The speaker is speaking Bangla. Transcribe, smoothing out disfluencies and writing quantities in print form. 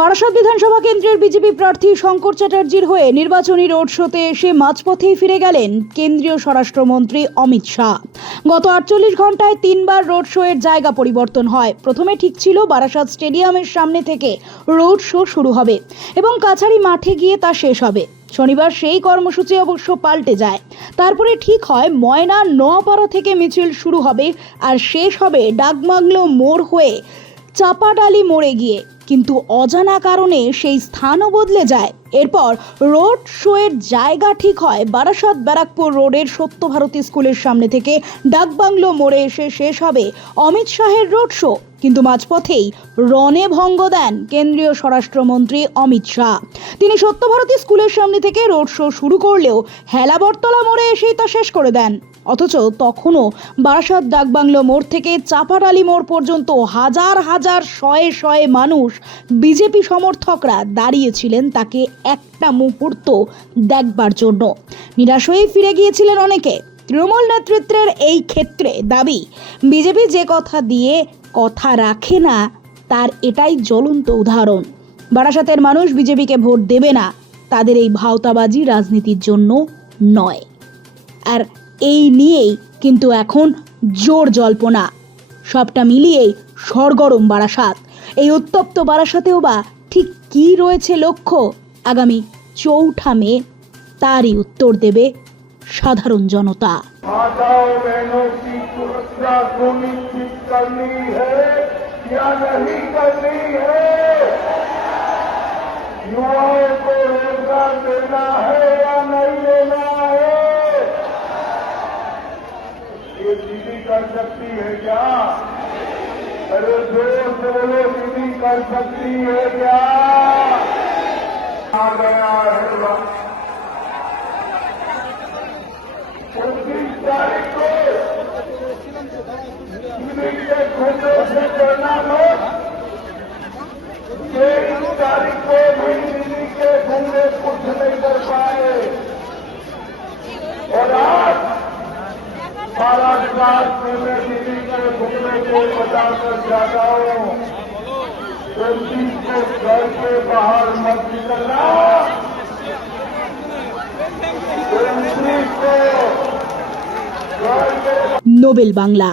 বারাসাত বিধানসভা কেন্দ্রের বিজেপি প্রার্থী শঙ্কর চ্যাটার্জির হয়ে নির্বাচনী রোড শোতে এসে মাঝপথেই ফিরে গেলেন কেন্দ্রীয় স্বরাষ্ট্রমন্ত্রী অমিত শাহ। গত 48 ঘন্টায় 3বার রোড শো এর জায়গা পরিবর্তন হয়। প্রথমে ঠিক ছিল বারাসাত স্টেডিয়ামের সামনে থেকে রোড শো শুরু হবে এবং কাছারি মাঠে গিয়ে তা শেষ হবে। শনিবার সেই কর্মসূচি অবশ্য পাল্টে যায়। তারপরে ঠিক হয় ময়না নোয়াপাড়া থেকে মিছিল শুরু হবে আর শেষ হবে ডাকবাংলো মোড় হয়ে চাপাডালি মোড়ে গিয়ে, কিন্তু অজানা কারণে সেই স্থানও বদলে যায়। এরপর রোড শো এর জায়গা ঠিক হয় বারাসাত ব্যারাকপুর রোডের সত্যভারতী স্কুলের সামনে থেকে ডাকবাংলো মোড়ে এসে শেষ হবে অমিত শাহের রোড শো। কিন্তু মাঝপথেই রণে ভঙ্গ দেন কেন্দ্রীয় স্বরাষ্ট্রমন্ত্রী অমিত শাহ। তিনি সত্যভারতী স্কুলের সামনে থেকে রোড শো শুরু করলেও হেলাবরতলা মোড়ে এসেই তা শেষ করে দেন। অথচ তখনও বারাসাত ডাকবাংলো মোড় থেকে চাপাডালি মোড় পর্যন্ত হাজার হাজার শয়ে শয়ে মানুষ বিজেপি সমর্থকরা দাঁড়িয়েছিলেন তাকে একটা মুহূর্ত দেখবার জন্য। নিরাশ হয়ে ফিরে গিয়েছিলেন অনেকে। তৃণমূল নেতৃত্বের এই ক্ষেত্রে দাবি, বিজেপি যে কথা দিয়ে কথা রাখে না তার এটাই জ্বলন্ত উদাহরণ। বারাসাতের মানুষ বিজেপিকে ভোট দেবে না তাদের এই ভাওতাবাজি রাজনীতির জন্য নয়। আর এই নিয়েই কিন্তু এখন জোর জল্পনা। সবটা মিলিয়েই সরগরম বারাসাত। এই উত্তপ্ত বারাসাতেও বা ঠিক কী রয়েছে লক্ষ্য আগামী 4 মে, তারই উত্তর দেবে সাধারণ জনতা। माताओं बहनों की सुरक्षा सुनिश्चित करनी है या नहीं करनी है? युवाओं को रोजगार देना है या नहीं देना है? ये दीदी कर सकती है क्या? अरे जोर से बोलो, दीदी कर सकती है क्या? आ गया है वक्त। 29 तारीख को दीदी के घूमने से करना लो। 23 तारीख को भी दीदी के घूमने कुछ नहीं कर पाए और आज महाराष्ट्र में दीदी के घूमने को बताकर जाता हूँ। 29 को घर के बाहर मत निकलना। 29 को নোবেল বাংলা।